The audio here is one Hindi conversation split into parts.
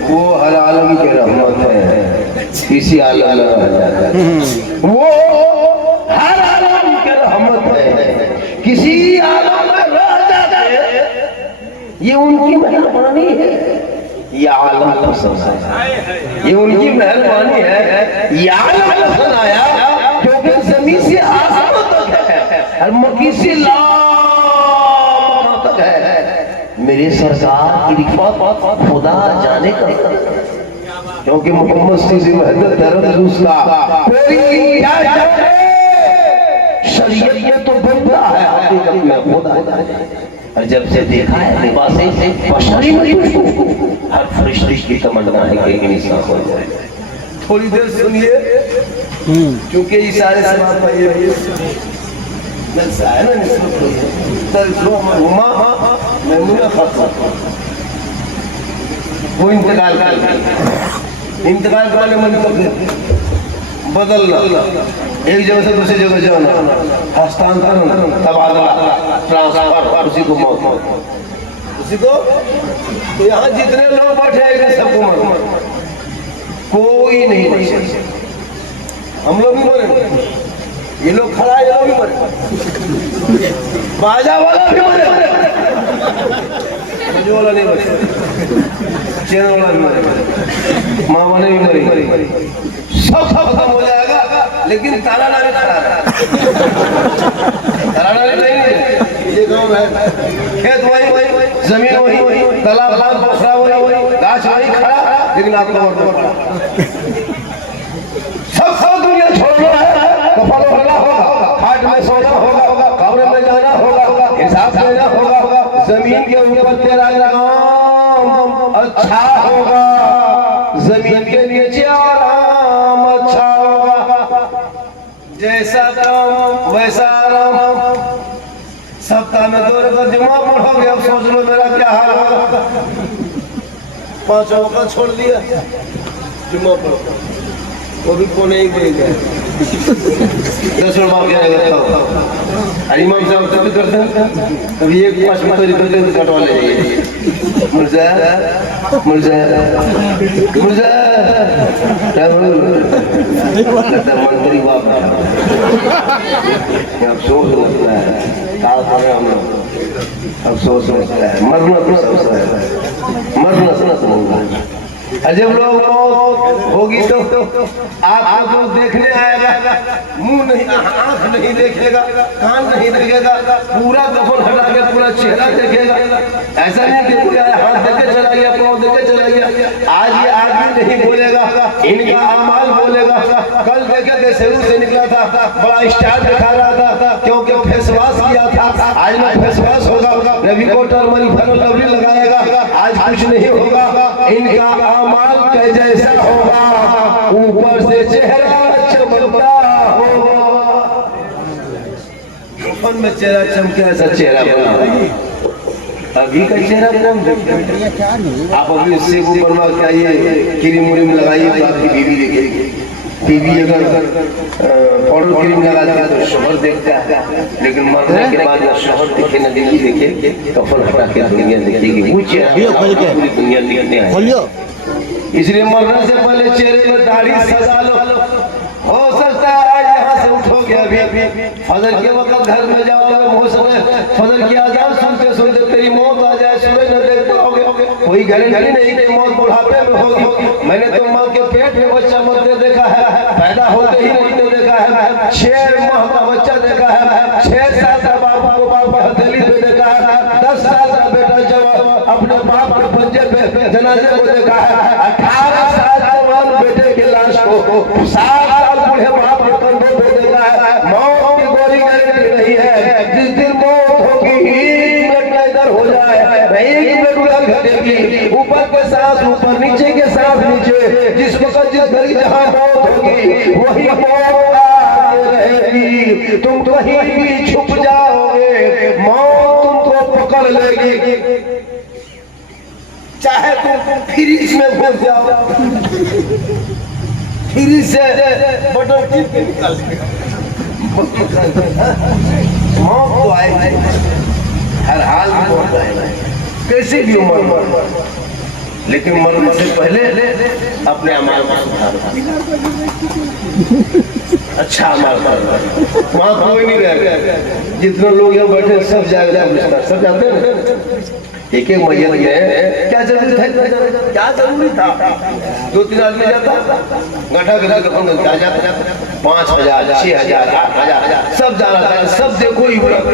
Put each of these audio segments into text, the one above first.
वो हर आलम के रहमत है, किसी आलम में रह जाता है। वो हर आलम के रहमत है, किसी आलम में रह जाता है। ये उनकी मेहरबानी है, ये आलम पसंद है। ये उनकी मेहरबानी है, ये आलम पसंद आया क्योंकि जमीन से आसमान तक है और मक्की से लाम तक है। मेरे सरकार की रिफ़त खुदा जाने का, क्योंकि मोहम्मद से महदत का कोई शरीयत में तो बनता है, हकीकत में खुदा है। और जब से देखा है लिबासे से बशरी में हर फरिश्ते की तमन्ना है कि इंसान हो जाए। थोड़ी देर सुनिए, क्योंकि इशारे से बात है ये मिलता है ना निस्बत तरजुमा महमूदा खासा वो इंतकाल वाले मंतक बदलना, एक जगह से दूसरी जगह जाना, हस्तांतरण, तबादला, ट्रांसफर, उसी को मौत, उसी को। तो यहाँ जितने लोग बैठे हैं सबको मर, कोई नहीं बचे। हम लोग भी मरे, ये लोग खड़ा है, ये लोग भी मरे, बाजा वाला भी मरे, जो वाला नहीं बचे, चेन वाला भी मरे, माँ वाले भी मरे, सब खत्म हो जाएगा। लेकिन ताला नाली खड़ा है, ताला नाली नहीं है। ये गाँव है, खेत वही, जमीन वही, तालाब पोखरा वही, गाछ वही खड़ा, लेकिन आपका सब दुनिया छोड़ना है। कफन होना होगा, हाट में सोना होगा, कब्र में जाना होगा, हिसाब देना होगा। जमीन के ऊपर तेरा नाम अच्छा होगा, जमीन के नीचे आराम अच्छा होगा। जैसा काम वैसा आराम। सप्ताह में 2 रकात जुमा पढ़ोगे, अब सोच लो मेरा क्या हाल होगा। 5 वक़्त छोड़ दिया, जुमा पढ़ो, वो भी पौने 1 बजे गए, 10 रुपया क्या है। इमाम साहब तभी करते हैं, कभी 1 5 मिनट करते हैं, कटवा ले जाइए। मुर्जा मुर्जा मुर्जा मंत्री बाप अफसोस लगता है, अफसोस लगता है, मरना समझना। जब लोग होगी तो आप लोग देखने आएगा, मुंह नहीं, आंख नहीं देखेगा, कान नहीं देखेगा, पूरा दफन हटा के पूरा चेहरा देखेगा। ऐसा नहीं कि पूरा हाथ देके चला गया, पाँव देके चला गया। आज ये आदमी नहीं बोलेगा, इनका अमाल बोलेगा। कल देखे देशरू से निकला था, बड़ा स्टार दिखा रहा था, क्योंकि फेस वॉश किया था। आज में फेस वॉश होगा, रवि को टर्मरिक लवली लगाएगा, आज कुछ नहीं होगा। इनका अमाल के जैसा होगा, ऊपर से चेहरा चमकता होगा। कफन में चेहरा चमके ऐसा चेहरा बना। अभी का चेहरा कौन देखते? आप अभी उससे वो बनवा के आइए, क्रीम व्रीम लगाइए तो आपकी बीवी देखेगी। बीवी अगर पाउडर क्रीम लगाते हैं तो शोहर देखता है, लेकिन मरने के बाद ना शोहर दिखे ना बीवी देखे, कफन हटा के दुनिया देखेगी। वो चेहरा पूरी दुनिया देखते हैं। इसलिए मरने से पहले चेहरे में दाढ़ी सजा लो। हो सकता है यहाँ से उठोगे अभी फजर के वक्त घर में जाओगे, हो सकता फजर की आजान सुनते सुनते तेरी मौत आ जाए, सूरज न देख पाओगे। कोई गारंटी नहीं कि मौत बुढ़ापे में होगी। मैंने तो माँ के पेट में बच्चा मरते देखा है, पैदा होते ही मरते देखा है, 6 माह का बच्चा देखा है, 6 साल का बाप हथेली पे देखा है, 10 साल का बेटा जब अपने बाप के पंजे पे जनाजे को देखा है, 18 साल जवान बेटे की लाश को 7 साल बूढ़े बाप के कंधों पे देखा है। मौत की गोली गारंटी नहीं है, जिस दिन मौत होगी 1 मिनट इधर हो जाए, 1 मिनट उधर घटेगी, ऊपर के सांस ऊपर, नीचे के सांस नीचे। जिस वक्त जिस घड़ी जहाँ मौत होगी वही मौत आगे रहेगी। तुम कहीं भी छुप जाओगे, मौत तुमको पकड़ लेगी। चाहे तुम फ्रिज में घुस जाओ, फ्रिज से बटन टिप के निकाल मौत तो आएगी, हर हाल में मौत आएगी, कैसे भी उम्र। लेकिन मरने से पहले अपने अमाल को सुधारो, अच्छा अमाल करो। वहां कोई नहीं रहेगा, जितने लोग यहाँ बैठे सब जाएगा, सब जानते हैं एक एक मैयत में क्या जरूरी था, क्या जरूरी था? 2-3 आदमी जाता गठा गठा कफन आ जाता, 5,000 6,000 8,000 सब जाना था, सब देखो इब्रत,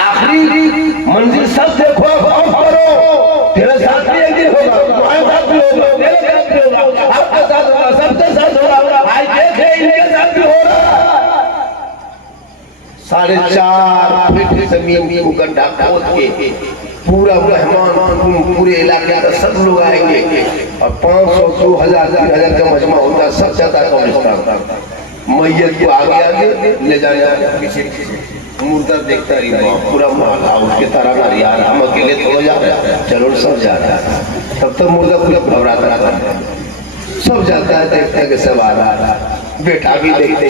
आखिरी मंजिल सब देखो, करो तेरे साथ भी एक दिन होगा, तुम्हारे साथ भी होगा, तेरे साथ भी होगा, आपके साथ होगा, सबके साथ होगा, आज देखे इनके साथ भी हो रहा। 4.5 फीट जमीन को गड्ढा खोद के पूरा मेहमान पूरे इलाके का सब लोग आएंगे और 500 2,000 3,000 का मजमा होता है, सब जाता है कब्रिस्तान। मैयत को आगे आगे ले जाने पीछे मुर्दा देखता रही पूरा मोहल्ला उसके तरह यार हम अकेले थोड़ा जा रहे, चलो सब जा रहा है। तब तक मुर्दा पूरा घबराता रहता है, सब जाता है, देखता है कि सब आ रहा है, बेटा भी देखते,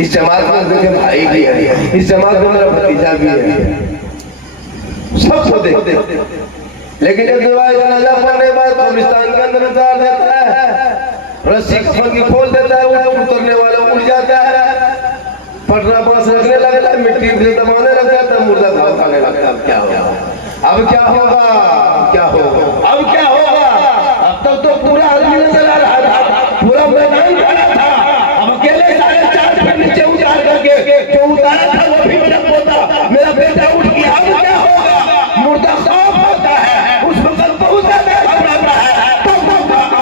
इस जमात में मेरे भाई भी है, इस जमात में मेरा भतीजा भी है, सबको देखते। लेकिन जब जनाजा पढ़ने के बाद कब्रिस्तान के अंदर उतार देता है, रस्सी कफन की खोल देता है, उतरने वाला उड़ जाता है, पटना पास रखने लगता है, मिट्टी से दबाने लगता है, तब मुर्दा भाव खाने लगता है। अब क्या होगा, अब क्या होगा, क्या होगा, अब क्या होगा? अब तक तो पूरा आदमी नजर आ रहा था, पूरा मैदान खड़ा था, अब अकेले 4.5 फीट नीचे उतार करके जो उतारा था वो भी मेरा पोता मेरा बेटा उठ गया। अब क्या होगा? मुर्दा खौफ होता है, उस वक्त बहुत ज्यादा घबराता है, तो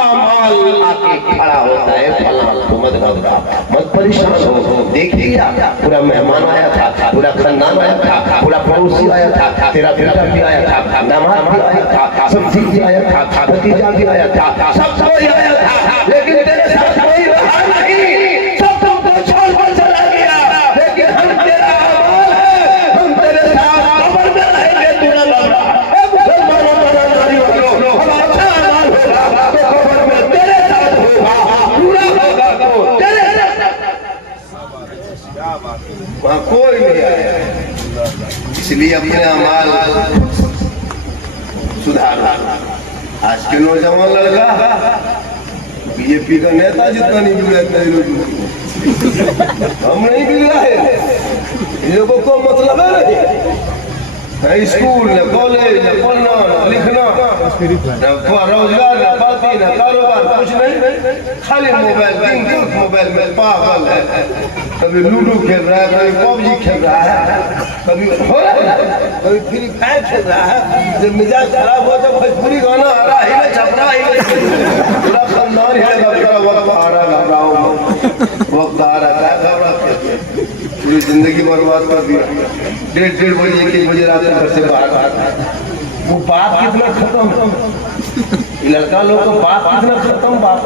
अमाल आके खड़ा होता है, फला तो मत घबरा, मत परेशान हो, देख लिया पूरा मेहमान आया था, पूरा खानदान आया था, पूरा पड़ोसी आया था, तेरा बेटा भी आया था, दामाद भी आया था, सब चीज आया था, भतीजा भी आया था, सब कोई आया था, लेकिन तेरे साथ कोई रहा नहीं, सब तुमको छोड़कर चला गया। लेकिन हम तेरा अमाल है, हम तेरे साथ कब्र में रहेंगे, तू न घबरा। मुसलमानों हमारा अच्छा अमाल होगा तो कब्र में तेरे साथ होगा, पूरा होगा तो तेरे वहाँ कोई नहीं आया। इसलिए अपने अमाल सुधार। आज के नौजवान लड़का बीजेपी का नेता जितना नहीं बिगड़ा हम नहीं बिगड़ा है, इन लोगों को मतलब है स्कूल न कॉलेज न पढ़ना न लिखना न रोजगार न पार्टी न कारोबार, कुछ नहीं, खाली मोबाइल, दिन दिन मोबाइल में पागल है। कभी लूडो खेल रहा है, कभी पबजी खेल रहा है, कभी हो रहा है, कभी फ्री फायर खेल रहा है। जब मिजाज खराब हो तो भोजपुरी गाना आ रहा है, छपरा पूरा खानदान हिलेगा, बेटा वक्त आ रहा, घबराओ वक्त आ रहा है, घबरा पूरी जिंदगी बर्बाद कर दिया। 1:30 बजे 1 बजे रात में घर से बाहर, वो बाप कितना खत्म, लड़का लोग का बाप कितना खत्म, बाप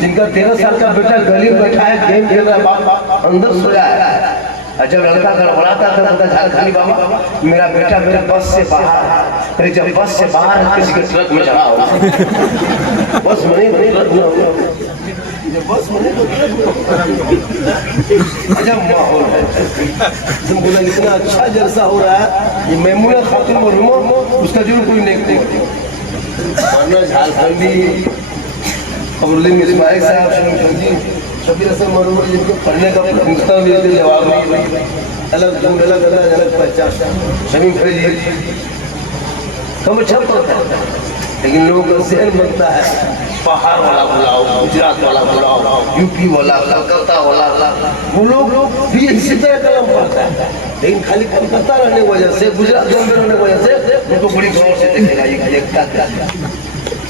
जिनका 13 साल का बेटा गली में बैठा है, गेम खेल रहा है, बाप अंदर सोया है। और जब लड़का गड़बड़ाता था झारखंडी बाबा मेरा बेटा मेरे बस से बाहर, फिर जब बस से बाहर किसी के ट्रक में चढ़ा हो, बस में नहीं ट्रक में, बस में अजब माहौल है। तुम बोला इतना अच्छा जलसा हो रहा है, ये मैमूना खातून मरहुमा उसका जरूर कोई नहीं, वरना झारखंडी खबरुद्दीन इस्माइल साहब, शबीर हसन मरहुमा जिनको पढ़ने का पूछता भी जवाब नहीं, अलग अलग अलग अलग पहचान, शमीम फरीद कम अच्छा पढ़ता है, लेकिन लोगों का जहन बनता है पहाड़ वाला बुलाओ, गुजरात वाला बुलाओ, यूपी वाला, कलकत्ता वाला, वो लोग भी इसी तरह कलम पढ़ता है। लेकिन खाली कलकत्ता रहने की वजह से, गुजरात रहने की वजह से उनको बड़ी गौर से देखेगा, ये क्या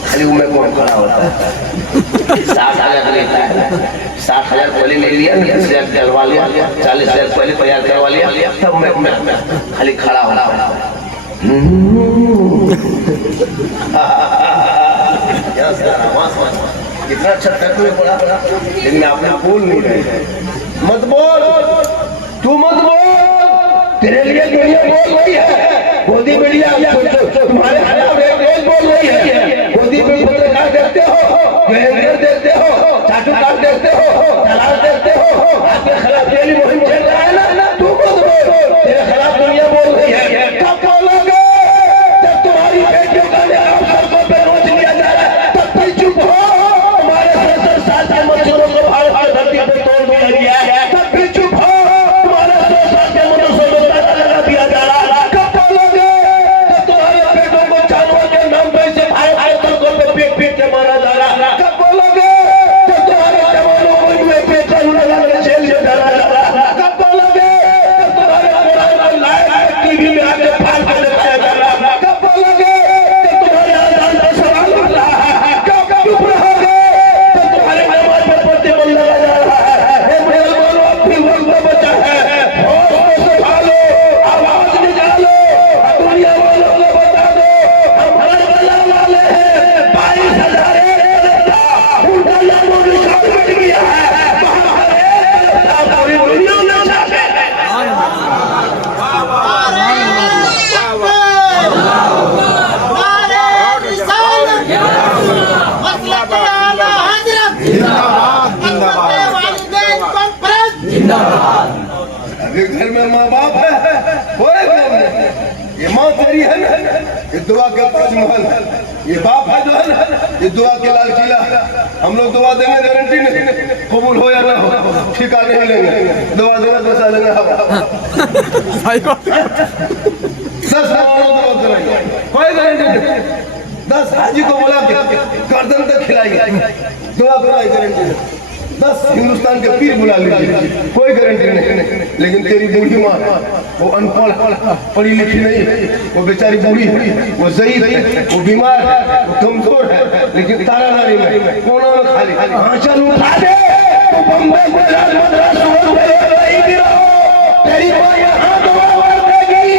खाली उम्र कौन खड़ा होता है, 60,000 लेता है, 60,000 पहले ले लिया, 30,000 करवा लिया, 40,000 पहले तैयार करवा लिया, तब मैं खाली खड़ा होना कितना अच्छा तक में पढ़ा, लेकिन आपने बोल नहीं रहे, मत बोल, तू मत बोल, तेरे लिए दुनिया बोल रही है, मोदी मीडिया तुम्हारे खिलाफ बोल रही है, मोदी में पत्रकार देखते हो, एंकर देखते हो, चाटुकार देखते हो, दलाल देखते हो, आपके खिलाफ डेली मुहिम चल रहा है ना, तू मत बोल, तेरे खिलाफ दुनिया बोल रही है। कब बोलोगे? जब तुम्हारी बेटियों का दुआ के ताजमहल, ये बाप है जो है ना, ये दुआ के लाल किला। हम लोग दुआ देंगे, गारंटी नहीं, कबूल हो या ना हो, ठिका नहीं लेंगे। दुआ देंगे तो बसा लेंगे कोई गारंटी नहीं। 10 हाजी को बोला गर्दन तक खिलाएंगे, दुआ कराई गारंटी नहीं। 10 हिंदुस्तान के पीर बुला लीजिए, कोई गारंटी नहीं। लेकिन तेरी बूढ़ी माँ, वो अनपढ़, पढ़ी लिखी नहीं, वो बेचारी बूढ़ी है, वो ज़ईफ है, वो बीमार है, वो कमजोर है, लेकिन तारा नारी में कोना में खाली आंचल उठा दे तो बम्बई गुजरात मद्रास तेरी माँ यहाँ दुआ मांगेगी,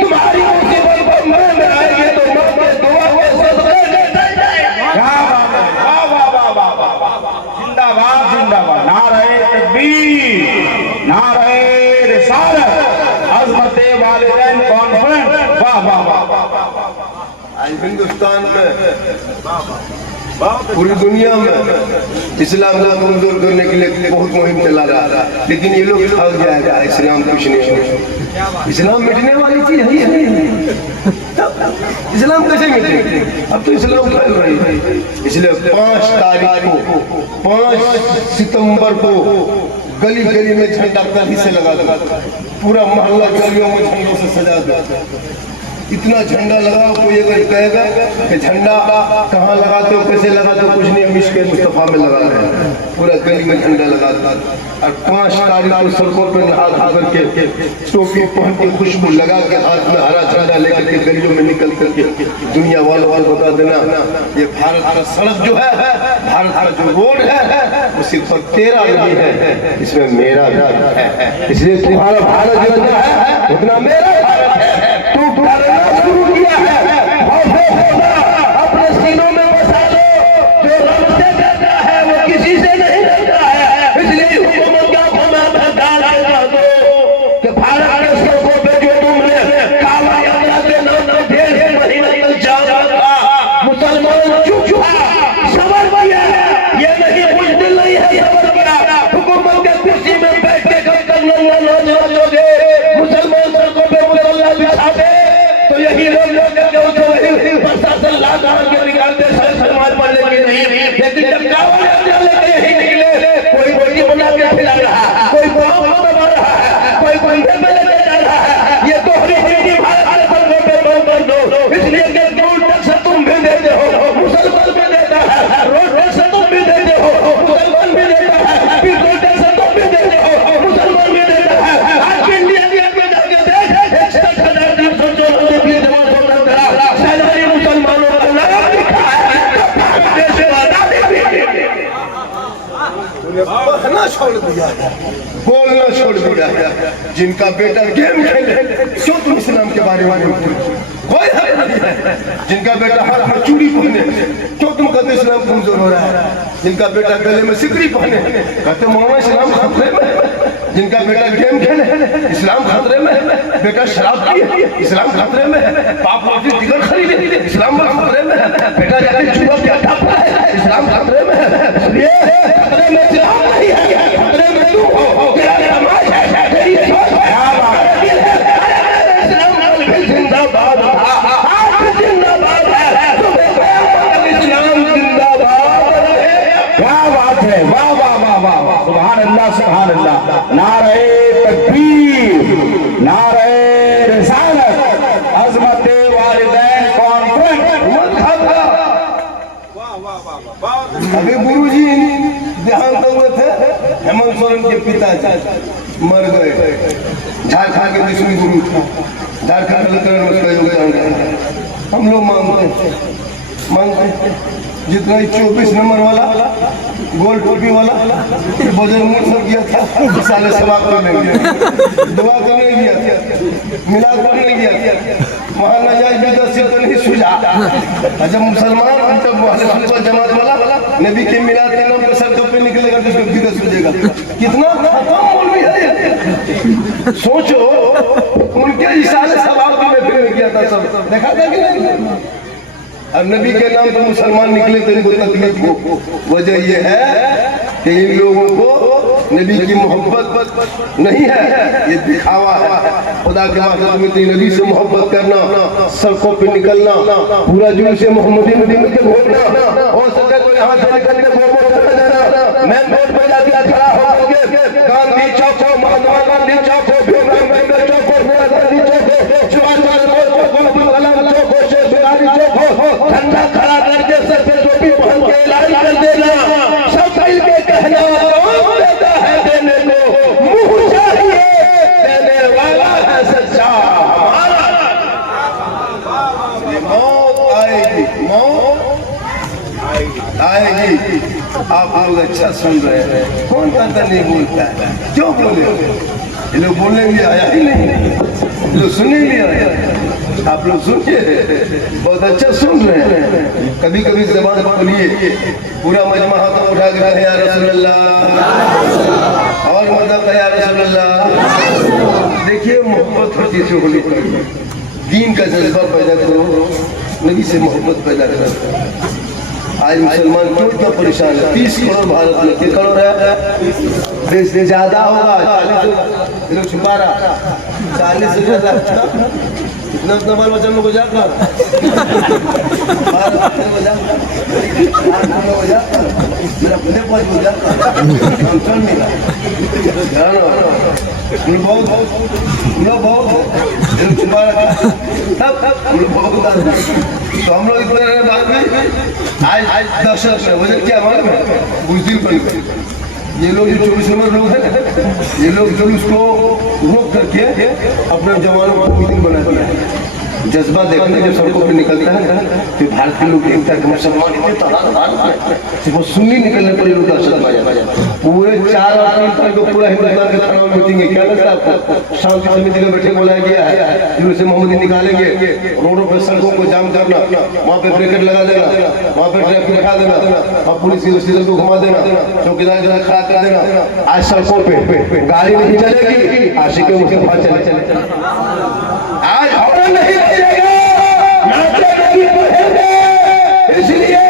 तुम्हारी मुसीबत बम्बई में आएगी तो माँ के दुआ को सदके देते जाएगा। जिंदाबाद जिंदाबाद, नारे तकबीर, नारे रिसालत, अज़मते वालिदैन कॉन्फ्रेंस। वाह वाह वाह। आज हिंदुस्तान में, पूरी दुनिया में इस्लाम को कमजोर करने के लिए बहुत मुहिम चला रहा है, लेकिन ये लोग थक जाएगा। इस्लाम कुछ नहीं है, इस्लाम मिटने वाली चीज है। इस्लाम कैसे मिटे? अब तो इस्लाम फैल रही है। इसलिए 5 तारीख को, 5 सितंबर को गली गली में झंडा कभी से लगा दो, पूरा मोहल्ला गलियों में झंडों से सजा दो। इतना झंडा लगा, कोई अगर कहेगा कि झंडा कहाँ लगाते हो, कैसे लगाते हो, कुछ नहीं, मिश्क मुस्तफा में लगा रहे हैं, पूरा गली में झंडा लगा दो। और 5 तारीख को सड़कों पर हाथ करके, टोपी पहन के, खुशबू लगा के, हाथ में हरा झंडा लेकर के गलियों में निकल करके दुनिया वालों को बता देना, ये भारत का सड़क जो है, भारत का जो रोड है, वो सिर्फ तेरा नहीं है, इसमें मेरा भी है। इसलिए तुम्हारा भारत जो है उतना मेरा भारत है। तू शुरू किया है, अपने सीनों में बसा लो। जो रब से डरता है वो किसी से नहीं डरता है। इसलिए हुकूमत का फरमान डाल दो कि भारत के सड़कों पे जो तुमने काला यात्रा के नाम पर ढेर महीना तक जाना था, मुसलमान चुप सबर किया, ये नहीं कुछ दिल नहीं है, सबर किया। हुकूमत के कुर्सी में बैठ के नौजवानों मुसलमान सड़कों पे मुसल्ला बिछा दे तो यही लोग प्रशासन ला के निकालते समाज पढ़ने के नहीं, लेकिन जब लेके यही निकले, कोई रोटी बना के खिला रहा है, कोई बना रहा है, कोई पंखे में लेके जा रहा है। ये तो हिंदी भारत के सड़कों पे बंद कर दो। इसलिए कि दूर तक से तुम भी देते हो, मुसलमान भी देता है, रोड से तुम भी देते हो, मुसलमान भी देता है, फिर रोड से तुम भी देते हो, मुसलमान भी देता है। आज इंडिया में जाके देख 61,314 मुसलमानों का नाम लिखा है, कहना छोड़ दिया, बोलना छोड़ दिया। जिनका बेटा गेम खेले, क्यों तुम इस्लाम के बारे में कोई हक नहीं है। जिनका बेटा हाथ में चूड़ी पहने, क्यों तुम कहते इस्लाम कमजोर हो रहा है। जिनका बेटा गले में सिकड़ी पहने, कहते मौलाना इस्लाम खतरे में। जिनका बेटा गेम खेले, इस्लाम खतरे में। बेटा शराब पिए, इस्लाम खतरे में। पाप माफी टिकट खरीदे, इस्लाम खतरे में। बेटा जाके जुआ क्या टापा है, इस्लाम खतरे में। ये खतरे में इस्लाम नहीं है, खतरे में तू हो, तेरा समाज है, तेरी सोच है। इस्लाम जिंदाबाद, आप जिंदाबाद है, इस्लाम जिंदाबाद। क्या बात है, वाह वाह वाह वाह, सुभान अल्लाह सुभान अल्लाह। नारे तकबीर, नारे रिसालत, अज़मते वालिदैन कॉन्फ्रेंस। अभी गुरुजी देहांत हुए थे, हेमंत सोरेन के पिताजी मर गए। झारखंड के विष्णु गुरु था, झारखंड कलेक्टर में उसका योगदान है। हम लोग मानते जितना 24 नंबर वाला गोल टोपी वाला बजर मुड़ सब किया था, साले सवाब करने गया, दुआ करने गया, मिलाद पढ़ने गया, वहाँ नजायज बिदअत से तो नहीं सूझा। जब मुसलमान जब जमात वाला नबी के मिलाद के नाम पे सड़कों पे निकलेगा तो उसको बिदअत सूझेगा। कितना खत्म मौलवी है, सोचो। उनके इशारे सवाब में फिर किया था, सब देखा था कि नहीं। और नबी के नाम पर मुसलमान निकले तो इनको तकलीफ हो। वजह यह है कि इन लोगों को नबी की मोहब्बत नहीं है, ये दिखावा है। खुदा के वास्ते तुम्हें तो नबी से मोहब्बत करना, सड़कों पे निकलना, पूरा जुलूस मोहम्मदी में घूमना, हो सके तो यहाँ से निकलते घूमो चला जाना। मैं रोड पे जाके खड़ा होकर गांधी चौक हो, महात्मा गांधी चौक हो, भीमराव अम्बेडकर चौक हो, इंदिरा गांधी चौक हो, जवाहरलाल नेहरू चौक हो, अब्दुल कलाम चौक हो, शेख बुखारी चौक हो, झंडा खड़ा करके सर पे टोपी पहन के ऐलान कर देना, सब मिल के कहना कौन देता है देने को, मुंह चाहिए देने वाला है सच्चा हमारा। मौत आएगी, मौत आएगी। आप लोग अच्छा सुन रहे हैं, कौन कहता नहीं बोलता है, क्यों बोले? ये लोग बोलने भी आया ही नहीं, जो सुनने भी आया। आप लोग सुनिए, बहुत अच्छा सुन रहे हैं। कभी कभी ज़बान खोलिए, पूरा मजमा हाथ उठा के कहे या रसूल अल्लाह, और मतलब कहे या रसूल अल्लाह। देखिए मोहब्बत हर चीज़ से होनी चाहिए, दीन का जज्बा पैदा करो, नबी से मोहब्बत पैदा करो। आज मुसलमान क्यों इतना परेशान है? 30 करोड़ भारत में, कितने करोड़ है? देश से ज्यादा होगा, 40 लोग छुपा रहा, 40 से ज्यादा। इतना उतना बाल बच्चन लोग जाकर मेरा खुदे पास हो जाता बहुत छुपा रखा, तो हम लोग इतने बाद में आज दहशत है। वजह क्या मालूम है? बुज़दिल पर ये लोग जो 24 नंबर लोग हैं, ये लोग जो उसको रोक करके अपने जवानों को मीटिंग बना दिया है। जज्बा देखने जब सड़कों पर निकलता है तो भारत के लोग देखता है कि मुसलमान इतने तादाद वो सुन्नी निकलने पर लोग दहशत में पूरे 4 और 3 तारीख को पूरा हिंदुस्तान के थाना में मीटिंग है। क्या लगता है आपको? शांति समिति का बैठक बुलाया गया है, जुलूस मोहम्मदी निकालेंगे, रोडों पर सड़कों को जाम करना, वहाँ पे ब्रेकेट लगा देना, वहाँ पे ट्रैफिक बैठा देना और पुलिस की स्टेशन को घुमा देना, चौकीदार जरा खड़ा कर देना। आज सड़कों पे गाड़ी नहीं चलेगी, आशिक मुस्तफा चले, आज हॉर्न नहीं बजेगा, नाचे नहीं बजेंगे। इसलिए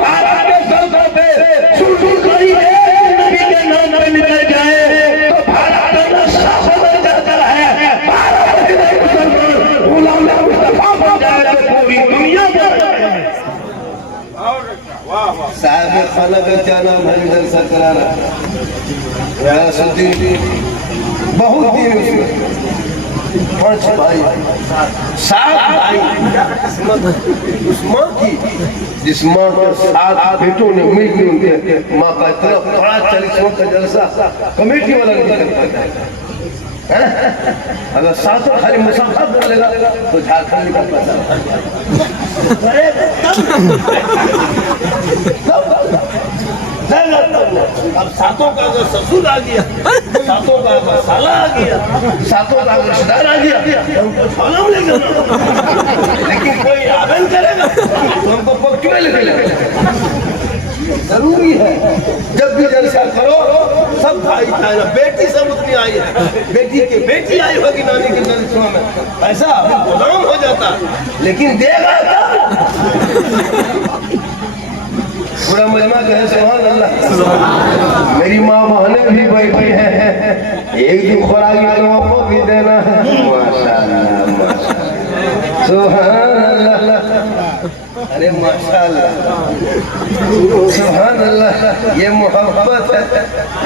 भारत के सड़कों पे सुर करी नबी के नाम पे निकल जाए तो भारत का नक्शा बदल जाता है। भारत ही मुसलमान गुलाम मुस्तफा बन जाए तो पूरी दुनिया साहब खाना का क्या नाम है? इधर सरकार बहुत दिन उसमें 5 भाई 7 भाई, उस माँ की जिस माँ के 7 बेटों ने मिलकर उनके माँ का इतना बड़ा 40वां का जलसा कमेटी वाला नहीं करता है। अगर 7 खाली मुसलमान कर लेगा तो झारखंड का अब 7 का अगर ससुर आ गया, 7 का अगर साला आ गया, 7 का अगर रिश्तेदार आ गया तो हमको छोला मिलेगा, लेकिन कोई आवेदन करेगा तो हमको पक्की में लगेगा। जरूरी है जब भी जलसा करो सब भाई ताना, बेटी सब उतनी आई है, बेटी की बेटी आई होगी नानी के जलसों में, ऐसा गुलाम हो जाता, लेकिन देगा पूरा मजमा कहे सुभान अल्लाह। मेरी माँ बहनें भी बैठी हैं, एक दिन खुराक को भी देना है। माशाअल्लाह माशाअल्लाह सुभान अल्लाह, अरे माशाअल्लाह सुभान अल्लाह। ये मोहब्बत है,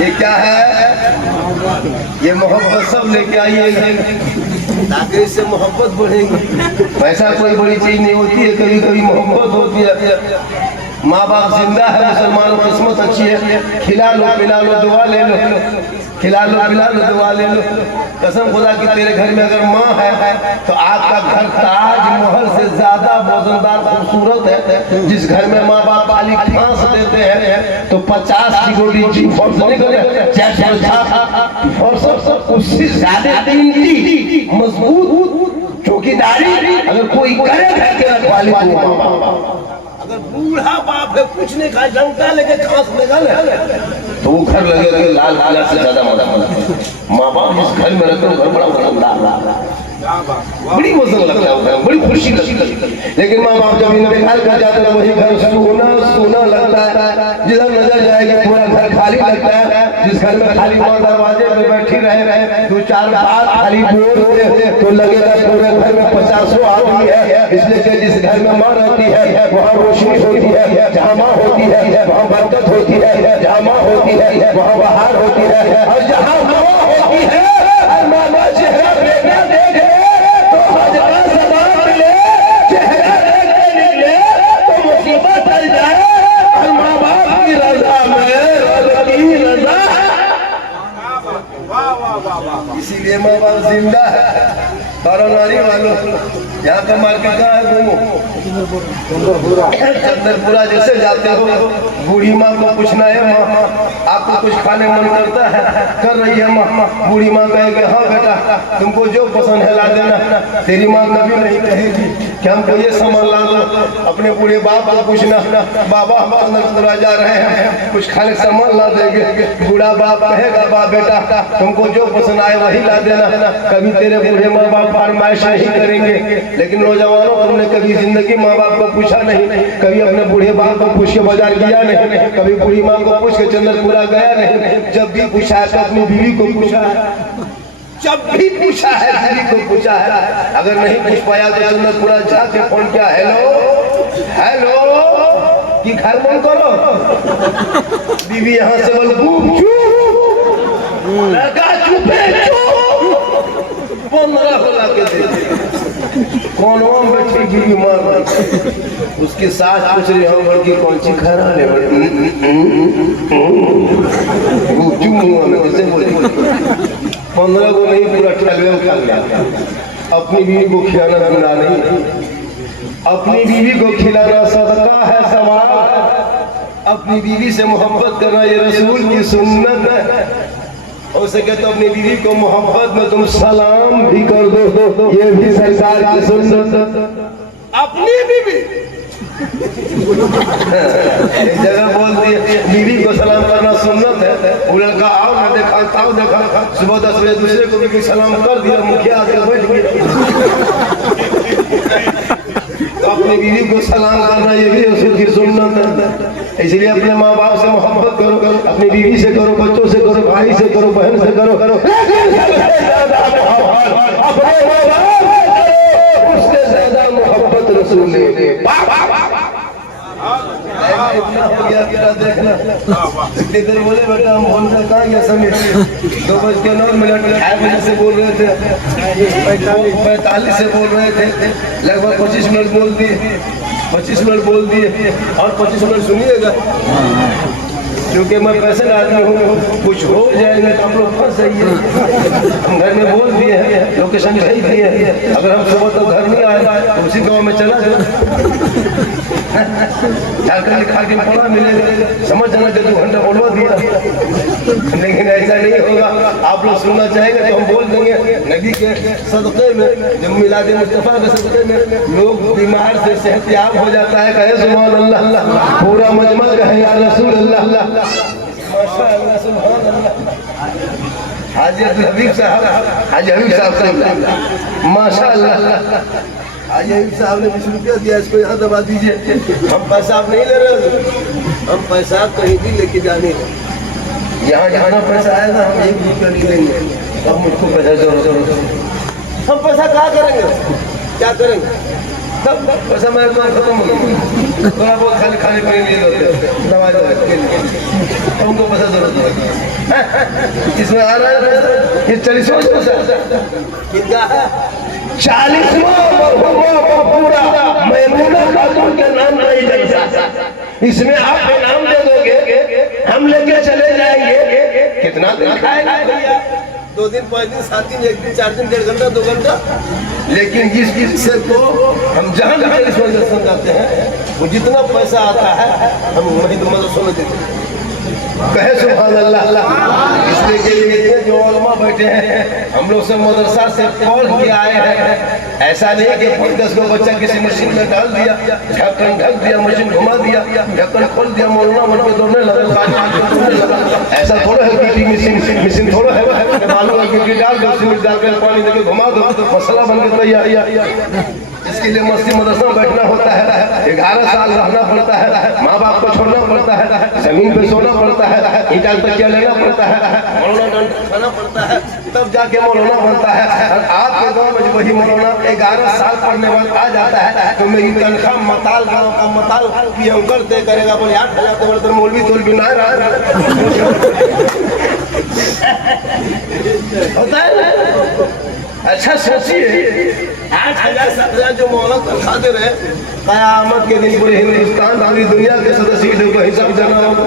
ये क्या है? ये मोहब्बत सब लेके आइए ताकि इससे मोहब्बत बढ़ेगी। पैसा कोई बड़ी चीज नहीं होती है, कभी कभी मोहब्बत होती है। माँ बाप जिंदा है, मुसलमानों की किस्मत अच्छी है, खिला लो पिला लो दुआ ले लो, खिला लो पिला लो दुआ ले लो। कसम खुदा की तेरे घर में अगर माँ है तो आपका घर ताजमहल से ज्यादा भोजनदार खूबसूरत है। जिस घर में माँ बाप पाली खांस देते हैं तो 50 की गोली उससे ज्यादा कीमती मजबूत चौकीदारी अगर कोई करे घर के रखवाली को। अगर बूढ़ा बाप है कुछ नहीं खाए, डंडा लेके खांस लेगा तो वो घर लगेगा लाल किला से ज्यादा मजा। माँ बाप जिस घर में रहते हैं घर बड़ा वजनदार, बड़ी वजन लगता है, बड़ी खुशी लगती है। लेकिन माँ बाप जब इंतकाल कर जाते हैं वही घर सूना सूना लगता है, जिधर नजर जाएगी पूरा घर खाली लगता है। जिस घर में खाली माँ दरवाजे पे बैठी रहे 2-4 बात खाली बोल दे तो लगेगा पूरे घर में 50 आदमी है। इसलिए कि जिस घर में माँ रहती है वहाँ रोशनी होती है, जहाँ माँ होती है वहाँ बरकत होती है, जहाँ माँ होती है वहाँ बहार होती है। और जहाँ माँ होती है और मामा चेहरा बेटा देखे तो हजरा सवाब मिले, चेहरा देख निकले तो मुसीबत टल जाए। और माँ बाप की रजा में रब की रजा है, इसीलिए माँ बाप जिंदा है। नारी वालों यहाँ का मार्केट कहाँ है? घूमो चंदरपुरा जैसे जाते हो, बूढ़ी माँ को पूछना है माँ आपको कुछ खाने मन करता है? कर रही है माँ। बूढ़ी माँ कहेगी हाँ बेटा तुमको जो पसंद है ला देना। तेरी माँ कभी नहीं कहेगी कि हमको ये सामान ला दो। अपने बूढ़े बाप को पूछना बाबा हम चंदरपुरा जा रहे हैं कुछ खाने सामान ला देंगे। बूढ़ा बाप कहेगा बा बेटा तुमको जो पसंद आए वही ला देना। कभी तेरे बूढ़े माँ बाप फरमाइश नहीं करेंगे। लेकिन नौजवानों तुमने कभी जिंदगी माँ बाप को पूछा नहीं, कभी अपने बूढ़े बाप को पूछ के बाजार गया नहीं, कभी बूढ़ी माँ को पूछ के चंदरपुरा गया नहीं। जब भी पूछा है तो अपनी बीवी को पूछा है, जब भी पूछा है बीवी को पूछा है। अगर नहीं पूछ पाया तो चंदरपुरा जाके फोन किया हेलो हेलो कि घर बंद करो। बीवी यहाँ से बोल लगा चुपे चुप 15 होला के दे कौन बैठी बीवी मार उसके साथ पूछ रही हम बड़की कौन सी खरा ले कैसे बोले 15 को नहीं पूरा 12 उठा लिया। अपनी बीवी को खिलाना धंधा नहीं, अपनी बीवी को खिलाना सदका है, सवाब है। अपनी बीवी से मोहब्बत करना ये रसूल की सुन्नत है। हो सके तो अपनी बीवी को मोहब्बत में तुम सलाम भी कर दो, ये भी सरकार की सुन्नत। अपनी बीवी एक जगह बोल दिए बीवी को सलाम करना सुन्नत है। वो लड़का आओ ना देखा ताओ देखा सुबह 10 बजे दूसरे को भी सलाम कर दिया, मुखिया आके बैठ गया। अपनी बीवी को सलाम करना ये भी रसूल की सुन्नत है। इसलिए अपने माँ बाप से मोहब्बत करो, अपनी बीवी से करो, बच्चों से करो, भाई से करो, बहन से करो, अपने माँ बाप उससे ज्यादा मोहब्बत रसूल ने। इतना हो गया देखना इतनी देर बोले बेटा हम फोन कर कहाँ गया समय 2:09 ढाई बजे से बोल रहे थे 45 से बोल रहे थे, लगभग 25 मिनट बोल दिए 25 मिनट बोल दिए और 25 मिनट सुनिएगा। क्योंकि मैं पैसे आदमी हूँ, कुछ हो जाएगा तो हम लोग फंस जाइए। हम घर में बोल दिए हैं, लोकेशन भेज दिए हैं, अगर हम सुबह तो घर नहीं आए तो उसी गाँव में चला जाकर लिखा के पढ़ा मिलेगा, समझ जाना कि 2 घंटा बोलवा दिया। लेकिन ऐसा नहीं होगा। आप लोग सुनना चाहेंगे तो हम बोल देंगे नबी के सदक़े में, जब मिलाद मुस्तफ़ा के सदक़े में लोग बीमार से सेहतयाब हो जाता है, कहे सुभान अल्लाह, पूरा मजमा कहे या रसूल अल्लाह। माशाअल्लाह सुभान अल्लाह। हाजी हबीब साहब, हाजी हबीब साहब माशाअल्लाह। हाजी हबीब साहब ने 20 रुपया दिया, इसको यहाँ दबा दीजिए। हम पैसा नहीं ले रहे, हम पैसा कहीं भी लेके जाने, यहाँ जाना पैसा आएगा, हम 1 रुपया नहीं लेंगे। अब मुझको पैसा जरूरत, हम पैसा क्या करेंगे, क्या करेंगे? सब पैसा मेरे तो खत्म हो गया, थोड़ा बहुत खाने के लिए लेते, दवाई हमको पैसा जरूरत है। इसमें आ रहा है पैसा, ये 40वां पैसा कितना है? 40वां पूरा मैमूना खातून के नाम नहीं लगता। इसमें आप नाम दे दोगे, हम लेके चले जाएंगे। कितना दिन खाएंगे भैया? 2 दिन 5 दिन 7 दिन 1 दिन 4 दिन 1.5 घंटा 2 घंटा। लेकिन जिस किस्से को हम जहाँ दर्शन जाते हैं वो जितना पैसा आता है हम वही तो मदद सुन देते हैं। कहे सुभान अल्लाह। इसलिए के लिए जो उलमा बैठे हैं हम लोग सब मदरसा से पढ़ के आए हैं। ऐसा नहीं कि 10 को बच्चा किसी मशीन में डाल दिया, ढक्कन ढक दिया, मशीन घुमा दिया, ढक्कन खोल दिया, मौलाना बन के दौड़ने लगा। ऐसा थोड़ा है कि मशीन थोड़ा है, मालूम है कि डाल दो, सीमेंट डाल कर पानी देके घुमा दो, मसाला बन के तैयार। इसके लिए मस्जिद मदरसा में बैठना होता है, 11 साल रहना पड़ता है, माँ बाप को छोड़ना पड़ता है, जमीन पे सोना पड़ता है, ईंटा तकिया लेना पड़ता है, मौलाना खाना पड़ता है, तब जाके मौलाना बनता है। और आपके गाँव में वही मौलाना 11 साल पढ़ने बाद आ जाता है तो मेरी तनख्वाह मताल गाँव का मताल पियंकर तय करेगा, बोले 8,000 के बर्तन मौलवी तोल भी ना रहा होता है ना। अच्छा सोचिए 8,000 7,000 जो मौलवी तनख्वाह दे रहे, कयामत के दिन पूरे हिंदुस्तान पूरी दुनिया के सदस्य को हिसाब देना होगा।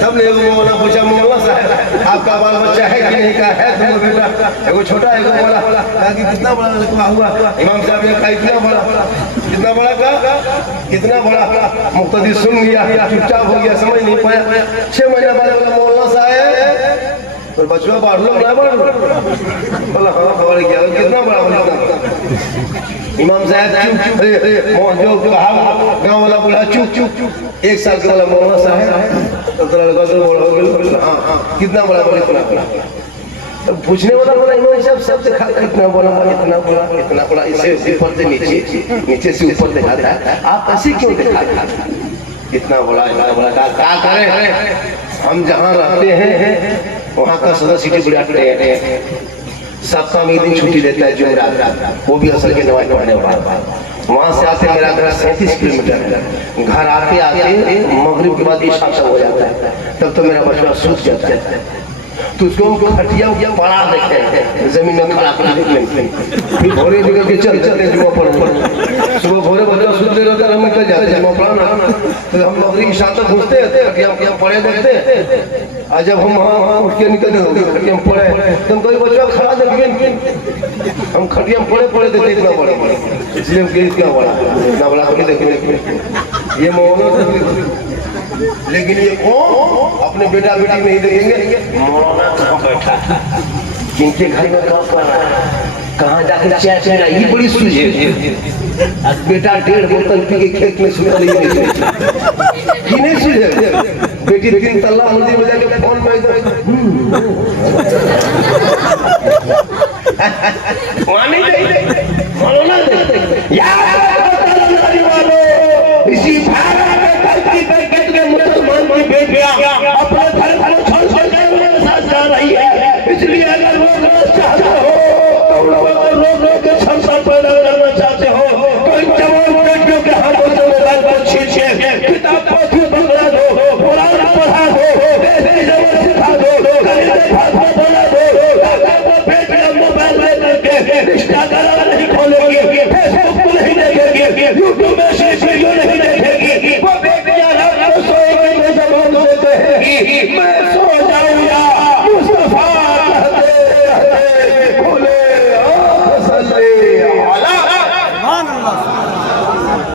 तब ले मौलाना पूछा, मौलाना साहब आपका बाल बच्चा है कि नहीं? का है तुम्हारा बेटा, एगो छोटा एगो बड़ा। कहा कि कितना बड़ा लड़का हुआ? इमाम साहब ने कहा इतना बड़ा। कितना बड़ा? का कितना बड़ा? मुक्तदी सुन गया, चुपचाप हो गया, समझ नहीं पाया। 6 महीना बाद बोला, मौलाना साहब और बचवा बाढ़ लो ना बाढ़ बोला, हाँ बढ़ गया। कितना बड़ा? बोला इमाम साहब चुप जो गाँव वाला बोला चुप चुप। 1 साल के वाला मौलाना साहब तो बड़ा हो गया। हाँ कितना बड़ा? बोले इतना बड़ा। पूछने वाला बोला इमाम साहब सब दिखाता है, इतना बोला इतना बोला इतना बोला, इससे ऊपर से नीचे, नीचे से ऊपर दिखाता है, आप ऐसे क्यों दिखाते हैं? इतना बोला इतना बोला। क्या करें, हम जहाँ रहते हैं वहाँ का सदस्य बुलाते हैं, सप्ताह में 1 दिन छुट्टी देता है जुमेरात, वो भी असल के नमाज पढ़ने वाला। वहाँ से आते मेरा घर 37 किलोमीटर है, घर आते आते मगरिब के बाद इशा हो जाता है, तब तो मेरा बच्चा सूख जाता है। तो उसको खटिया पड़ा देखे जमीन में खड़ा कर देते, फिर भोरे निकल के चलते जुआ पढ़। सुबह भोरे बच्चा सूते रहता है, हम निकल जाते जुआ पढ़ाना, तो हम मगरिब इशा तक घुसते खटिया पढ़े देखते। और जब हम वहाँ उठ के निकलते खटिया में पढ़े तो हम कभी बच्चा खड़ा देखिए, हम खटिया में पढ़े देते इतना बड़ा, इसलिए इतना बड़ा देखिए ये मौलाना। लेकिन ये कौन अपने बेटा बेटी नहीं देखेंगे मौलाना कहाँ बैठा, किनके घर में काम कर रहा है, कहाँ जाकर चाय पी रहा है, ये बड़ी सूझे। बेटा 1.5 बोतल पी के खेत में सुना नहीं सूझे। बेटी 3 तल्ला मंदिर में जाके फोन में मानी मौलाना इसी मुसलमान की बेटियां अपने घर छोड़ साथ जा रही है, इसलिए अगर रोज चाहते हो रोज के संसार पैदा करना चाहते हो तो इन जवान बेटियों के हाथों से मोबाइल को छीनिए, किताब पोथी बंगला दो, कुरान पढ़ा दो, सिखा दो, बोला दो, बेटियां मोबाइल ले करके इंस्टाग्राम नहीं खोलेंगे, फेसबुक नहीं देखेंगे, यूट्यूब में से वीडियो नहीं देखेंगे, वो बेटियां मैं सो जाऊंगा मुस्तफा कहते खोले